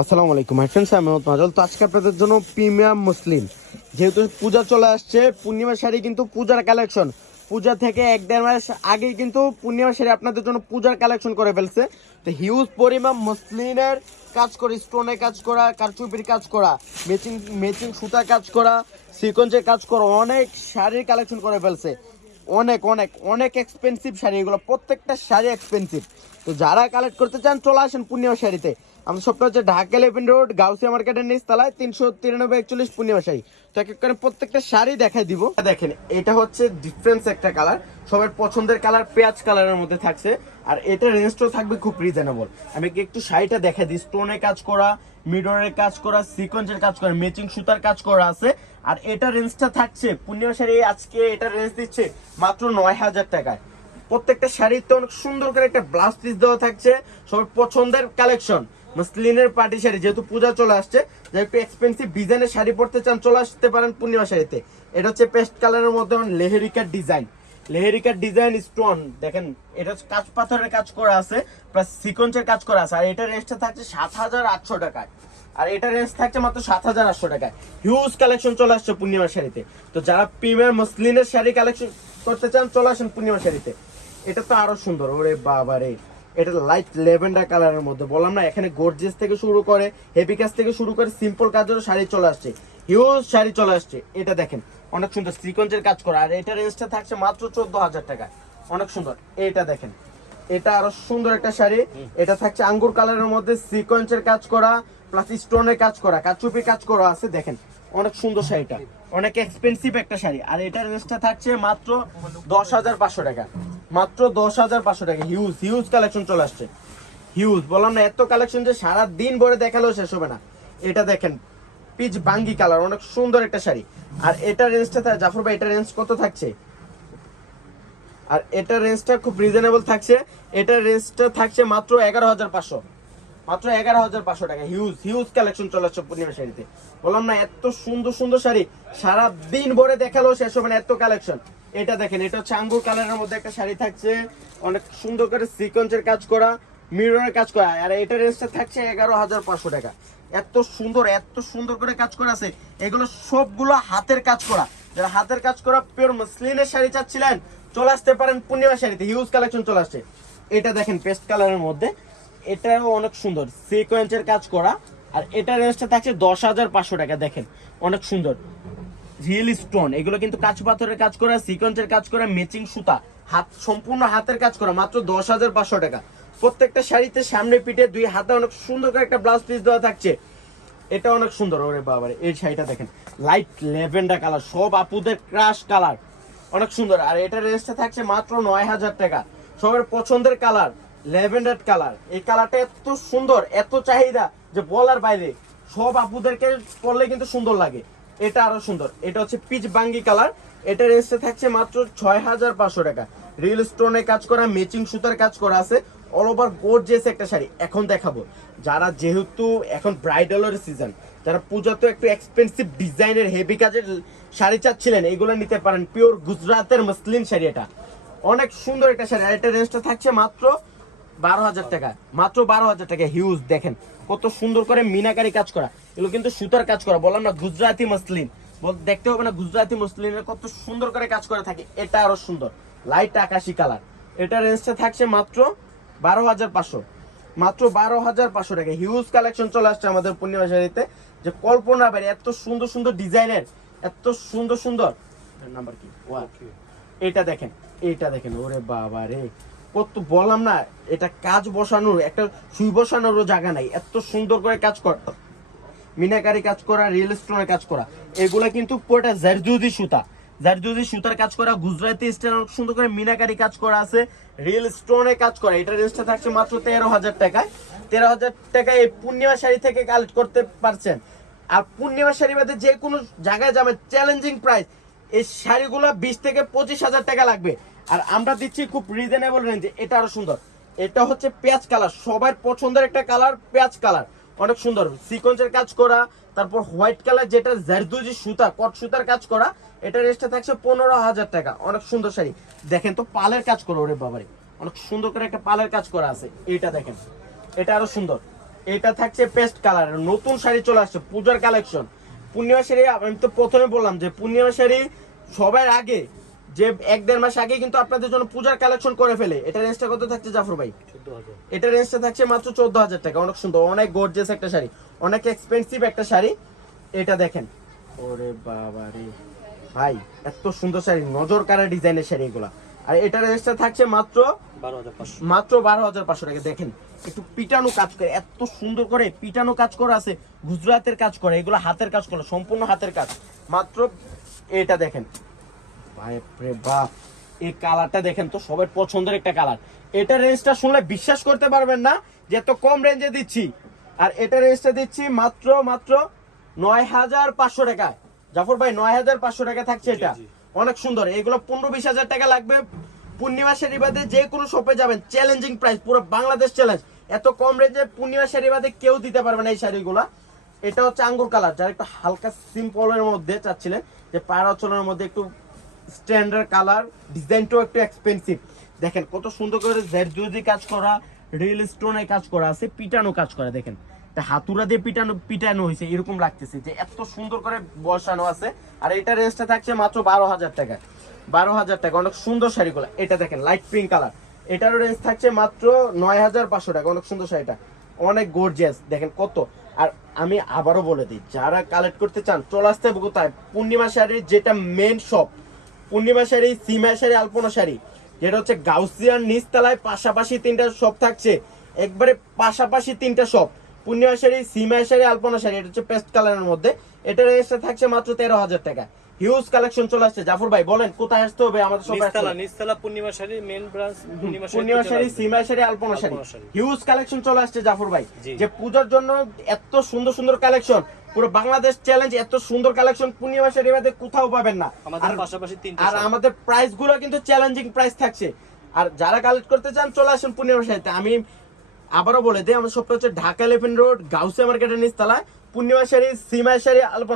আসসালামু আলাইকুম my friends, আমি মোহাম্মদ মাজল। তো আজকে আপনাদের জন্য প্রিমিয়াম মুসলিম, যেহেতু পূজা চলে আসছে, পূর্ণিমা শাড়ি কিন্তু পূজার কালেকশন, পূজা থেকে এক দেড় মাস আগেই কিন্তু পূর্ণিমা শাড়ি আপনাদের জন্য পূজার কালেকশন করে ফেলছে। তো হিউজ পরিমাণ মুসলিমের কাজ করে, স্টোনের কাজ করা, কারচুপির কাজ করা, ম্যাচিং ম্যাচিং সুতার কাজ করা, সিকোয়েন্সের কাজ করা, অনেক শাড়ির কালেকশন করে ফেলছে। অনেক অনেক অনেক এক্সপেন্সিভ শাড়ি, এগুলো প্রত্যেকটা শাড়ি এক্সপেন্সিভ। তো যারা কালেক্ট করতে চান চলে আসেন পূর্ণিমা শাড়িতে। আমাদের সবটা হচ্ছে ঢাকা 11 রোড, গাউসিয়া মার্কেটের নিচতলায়, 393 পূর্ণিমা শাড়ি। তো এক এক করে প্রত্যেকটা শাড়ি দেখাই দিব। দেখেন, এটা হচ্ছে ডিফারেন্স একটা কালার, সবার পছন্দের কালার, পেঁয়াজ কালারের মধ্যে থাকছে। আর এটা রেঞ্জটাও থাকবে খুব রিজনেবল। আমি একটু শাড়িটা দেখাই দিই। স্টোনের কাজ করা, মিডরের কাজ করা, সিকোয়েন্সের কাজ করা, ম্যাচিং সুতার কাজ করা আছে। আর এটা রেঞ্জটা থাকছে পূর্ণিমা শাড়ি আজকে এটা রেঞ্জ দিচ্ছে মাত্র 9,000 টাকায়। প্রত্যেকটা শাড়িতে অনেক সুন্দর করে একটা ব্লাউজ পিস দেওয়া থাকছে, সবার পছন্দের কালেকশন। মসলিনের পার্টি শাড়ি, যেহেতু পূজা চলে আসছে, যে একটু এক্সপেন্সিভ ডিজাইনের শাড়ি পরতে চান চলে আসতে পারেন পূর্ণিমা শাড়িতে। এটা হচ্ছে পেস্ট কালারের মধ্যে লেহেরিকার ডিজাইন, লেহেরিকার ডিজাইন স্টোন দেখেন, এটা কাঁচ পাথরের কাজ করা আছে, প্লাস সিকোয়েন্সের কাজ করা আছে। আর এটা রেঞ্জটা থাকছে 7,800 টাকায়। আর এটা রেঞ্জ থাকছে মাত্র 7,800 টাকায়। হিউজ কালেকশন চলে আসছে পূর্ণিমা শাড়িতে। তো যারা প্রিমিয়ার মসলিনের শাড়ি কালেকশন করতে চান চলে আসেন পূর্ণিমা শাড়িতে। এটা তো আরো সুন্দর, ওরে বাবা রে, এটা লাইট ল্যাভেন্ডার কালারের মধ্যে। বললাম না, এখানে গর্জিয়াস থেকে শুরু করে, হেভি কাজ থেকে শুরু করে, সিম্পল কাজেরও শাড়ি চলে আসছে, হিউজ শাড়ি চলে আসছে। এটা দেখেন, অনেক সুন্দর সিকোয়েন্সের কাজ করা। আর এটা রেঞ্জটা থাকছে মাত্র 14,000 টাকা। অনেক সুন্দর। এটা দেখেন, এটা আরো সুন্দর একটা শাড়ি। এটা থাকছে আঙ্গুর কালারের মধ্যে, সিকোয়েন্সের কাজ করা, প্লাস স্টোনের কাজ করা, কাচুপি কাজ করা আছে। দেখেন, অনেক সুন্দর শাড়িটা, অনেক এক্সপেন্সিভ একটা শাড়ি। আর এটার রেঞ্জটা থাকছে মাত্র 10,500 টাকা। মাত্র 10,500 টাকা। হিউজ হিউজ কালেকশন চলে আসছে, হিউজ। বললাম না, এত কালেকশন যে সারা দিন ভরে দেখালেও শেষ হবে না। এটা দেখেন, পিচ বাঙ্গি কালার, অনেক সুন্দর একটা শাড়ি। আর এটা রেঞ্জটা জাফর ভাই, এটা রেঞ্জ কত থাকছে? আর এটা রেঞ্জটা খুব রিজনেবল থাকছে। এটা রেঞ্জটা থাকছে মাত্র 11,500, মাত্র 11,500 টাকা। হিউজ হিউজ কালেকশন চলে আসছে পূর্ণিমা শাড়িতে। বললাম না, এত সুন্দর সুন্দর শাড়ি সারা দিন ভরে দেখালেও শেষ হবে না, এত কালেকশন। এটা দেখেন, এটা হচ্ছে আঙ্গুর কালারের মধ্যে একটা শাড়ি থাকছে, অনেক সুন্দর করে সিকোয়েন্সের কাজ করা, মিররের কাজ করা। আর এটা রেঞ্জটা থাকছে 11,500 টাকা। এত সুন্দর, এত সুন্দর করে কাজ করা আছে। এগুলো সবগুলো হাতের কাজ করা। যারা হাতের কাজ করা পিওর মসলিনের শাড়ি চাচ্ছিলেন চলে আসতে পারেন পূর্ণিমা শাড়িতে, হিউজ কালেকশন চলে আসছে। এটা দেখেন, পেস্ট কালারের মধ্যে, এটাও অনেক সুন্দর সিকোয়েন্সের কাজ করা। আর এটা রেঞ্জটা থাকছে 10,500 টাকা। দেখেন, অনেক সুন্দর রিয়েল স্টোন, এগুলো কিন্তু কাঁচ পাথরের কাজ করা, সিকোয়েন্সের কাজ করা, ম্যাচিং সুতা, হাত সম্পূর্ণ হাতের কাজ করা, মাত্র 10,500 টাকা। প্রত্যেকটা শাড়িতে সামনে পিঠে দুই হাতে অনেক সুন্দর করে একটা ব্লাউজ পিস দেওয়া থাকছে। এটা অনেক সুন্দর। ওরে বাবারে, এই শাড়িটা দেখেন, লাইট ল্যাভেন্ডার কালার, সব আপুদের ক্রাশ কালার, অনেক সুন্দর। আর এটা রেঞ্জটা থাকছে মাত্র 9,000 টাকা। সবার পছন্দের কালার ল্যাভেন্ডার কালার। এই কালারটা এত সুন্দর, এত চাহিদা যে বলার বাইরে। সব আপুদেরকে পরলে কিন্তু সুন্দর লাগে। এটা আরো সুন্দর। এটা হচ্ছে পিচ বাঙ্গি কালার। এটা রেঞ্জটা থাকছে মাত্র 6,500 টাকা। রিয়েল স্টোনে কাজ করা, ম্যাচিং সুতার কাজ করা আছে, অল ওভার গর্জিয়াস একটা শাড়ি। এখন দেখাবো যারা, যেহেতু এখন ব্রাইডালের সিজন, যারা পূজাতে একটু এক্সপেন্সিভ ডিজাইনের হেভি কাজের শাড়ি চাচ্ছিলেন, এইগুলো নিতে পারেন। পিওর গুজরাতের মসলিন শাড়ি, এটা অনেক সুন্দর একটা শাড়ি। আর এটা রেঞ্জটা থাকছে মাত্র 12,000 টাকা। মাত্র 12,000 টাকা। হিউজ দেখেন, কত সুন্দর করে মিনাকারি কাজ করা। এগুলো কিন্তু সুতার কাজ করা। বললাম না, গুজরাতি মসলিন দেখতে হবে না, গুজরাতি মসলিনের কত সুন্দর করে কাজ করা থাকে। এটা আরো সুন্দর, লাইট আকাশি কালার। এটা রেঞ্জটা থাকছে মাত্র 12,500, মাত্র 12,500 টাকা। হিউজ কালেকশন চলে আসছে আমাদের পূর্ণিমা শাড়িতে, যে কল্পনা বাইরে। এত সুন্দর সুন্দর ডিজাইনের, এত সুন্দর সুন্দর। নাম্বার কি? এটা দেখেন, এটা দেখেন, ওরে বাবা রে, কত বললাম না, এটা কাজ বসানোর একটা সুই বসানোরও জায়গা নাই। এত সুন্দর করে কাজ করা, মিনাকারি কাজ করা, রিয়েল স্টোনের কাজ করা। এগুলা কিন্তু পুরোটা জারদুজি সুতা, জারদুজি সুতার কাজ করা, গুজরাটি স্টাইল সুন্দর করে মিনাকারি কাজ করা আছে, রিয়েল স্টোনে কাজ করা। এটা রেঞ্জটা থাকছে মাত্র 13,000 টাকায়। 13,000 টাকায় এই পূর্ণিমা শাড়ি থেকে কালেক্ট করতে পারছেন। আর পূর্ণিমা শাড়ি বাদে যে কোনো জায়গায় যাবেন, চ্যালেঞ্জিং প্রাইস। এই শাড়িগুলো 20 থেকে 25,000 টাকা লাগবে। আর আমরা দিচ্ছি খুব রিজনেবল রেঞ্জে। এটা আরো সুন্দর। এটা হচ্ছে পেঁয়াজ কালার, সবার পছন্দের একটা কালার, পেঁয়াজ কালার, অনেক সুন্দর সিকোয়েন্সের কাজ করা। তারপর হোয়াইট কালার, যেটা জারদুজি সুতা, কট সুতার কাজ করা। এটা রেঞ্জটা থাকছে 15,000 টাকা। অনেক সুন্দর শাড়ি। দেখেন তো, পালের কাজ করা, ওরে বাবারে, অনেক সুন্দর করে একটা পালের কাজ করা আছে। এটা দেখেন, এটা আরো সুন্দর। এটা থাকছে পেস্ট কালার, নতুন শাড়ি চলে আসছে, পূজার কালেকশন। পূর্ণিমা শাড়ি আমি তো প্রথমে বললাম যে পূর্ণিমা শাড়ি সবার আগে যে 1-1.5 মাস আগে কিন্তু আপনাদের জন্য পূজার কালেকশন করে ফেলে। এটা রেঞ্জটা কত থাকছে জাফর ভাই? 14,000। এটা রেঞ্জটা থাকছে মাত্র 14,000 টাকা। অনেক সুন্দর, অনেক গর্জিয়াস একটা শাড়ি, অনেক এক্সপেন্সিভ একটা শাড়ি। এটা দেখেন, ওরে বাবা রে ভাই, এত সুন্দর শাড়ি, নজর কাড়া ডিজাইনের শাড়ি এগুলা। আর এটা রেঞ্জটা থাকছে মাত্র 12,500 টাকা। দেখেন একটু পিটানো কাজ করে, এত সুন্দর করে পিটানো কাজ করা আছে, গুজরাটের কাজ করে, এগুলো হাতের কাজ করে, সম্পূর্ণ হাতের কাজ। মাত্র এটা দেখেন ভাই রে বাপ, এই কালারটা দেখেন তো, সবার পছন্দের একটা কালার। এটা রেঞ্জটা শুনলে বিশ্বাস করতে পারবেন না যে এত কম রেঞ্জে দিচ্ছি। আর এটা রেঞ্জটা দিচ্ছি মাত্র 9,500 টাকা। জাফর ভাই 9,500 টাকা থাকছে এটা। অনেক সুন্দর, এগুলো 15-20 হাজার টাকা লাগবে। পূর্ণিমা শাড়ি বাদে যে কোনো শপে যাবেন, চ্যালেঞ্জিং প্রাইস, পুরো বাংলাদেশ চ্যালেঞ্জ। এত কম রেঞ্জে পূর্ণিমা শাড়ি বাদে কেউ দিতে পারবে না এই শাড়িগুলা। এটা হচ্ছে আঙ্গুর কালার, যারা একটু হালকা সিম্পলের মধ্যে চাচ্ছিলেন, যে পায়রা চলের মধ্যে একটু স্ট্যান্ডার্ড কালার, ডিজাইনটাও একটু এক্সপেন্সিভ। দেখেন কত সুন্দর করে জেরজুজি কাজ করা, রিয়েল স্টোনে কাজ করা আছে, পিটানো কাজ করা। দেখেন হাতুরা দিয়ে পিটানো হয়েছে, এরকম লাগতেছে যে এত সুন্দর করে বসানো আছে। আর এটা রেঞ্জটা থাকছে মাত্র 12,000 টাকা। 12,000 টাকা, অনেক সুন্দর শাড়িগুলো। এটা দেখেন লাইট পিঙ্ক কালার, এটারও রেঞ্জ থাকছে মাত্র 9,500 টাকা। অনেক সুন্দর শাড়িটা, অনেক গর্জিয়াস, দেখেন কত। আর আমি আবারও বলে দিই, যারা কালেক্ট করতে চান চলে আসতে হবে কোথায়? পূর্ণিমা শাড়ির যেটা মেন শপ, পূর্ণিমা শাড়ি, সিমা শাড়ি, আলপনা শাড়ি, যেটা হচ্ছে গাউসিয়ার নিচতলায় পাশাপাশি 3টা শপ থাকছে, একবারে পাশাপাশি 3টা শপ। পূর্ণিমা শাড়ি, সিমা শাড়ি, আলপনা শাড়ি, এটা হচ্ছে পেস্ট কালারের মধ্যে। এটা রেঞ্জটা থাকছে মাত্র 13,000 টাকা। হিউজ কালেকশন চলে আসছে। জাফর ভাই বলেন কোথায় আসতে হবে আমাদের শপে? নিচতলা পূর্ণিমা শাড়ি মেইন ব্রাঞ্চ, পূর্ণিমা শাড়ি, সিমা শাড়ি, আলপনা শাড়ি, হিউজ কালেকশন চলে আসছে জাফর ভাই। যে পূজার জন্য এত সুন্দর সুন্দর কালেকশন, পুরো বাংলাদেশ চ্যালেঞ্জ, এত সুন্দর কালেকশন পূর্ণিমা শাড়ির মধ্যে কোথাও পাবেন না। আমাদের পাশাপাশি 3টা আর আমাদের প্রাইস গুলো কিন্তু চ্যালেঞ্জিং প্রাইস থাকছে। আর যারা কালেক্ট করতে চান চলে আসুন পূর্ণিমা শাড়িতে। আমি আবারও বলে দিই, আমার শপটা হচ্ছে ঢাকা এলিফ্যান্ট রোড, গাউসিয়া মার্কেটের নিচতলায়। পূর্ণিমা শাড়ি, সিমা শাড়ি, আলপনা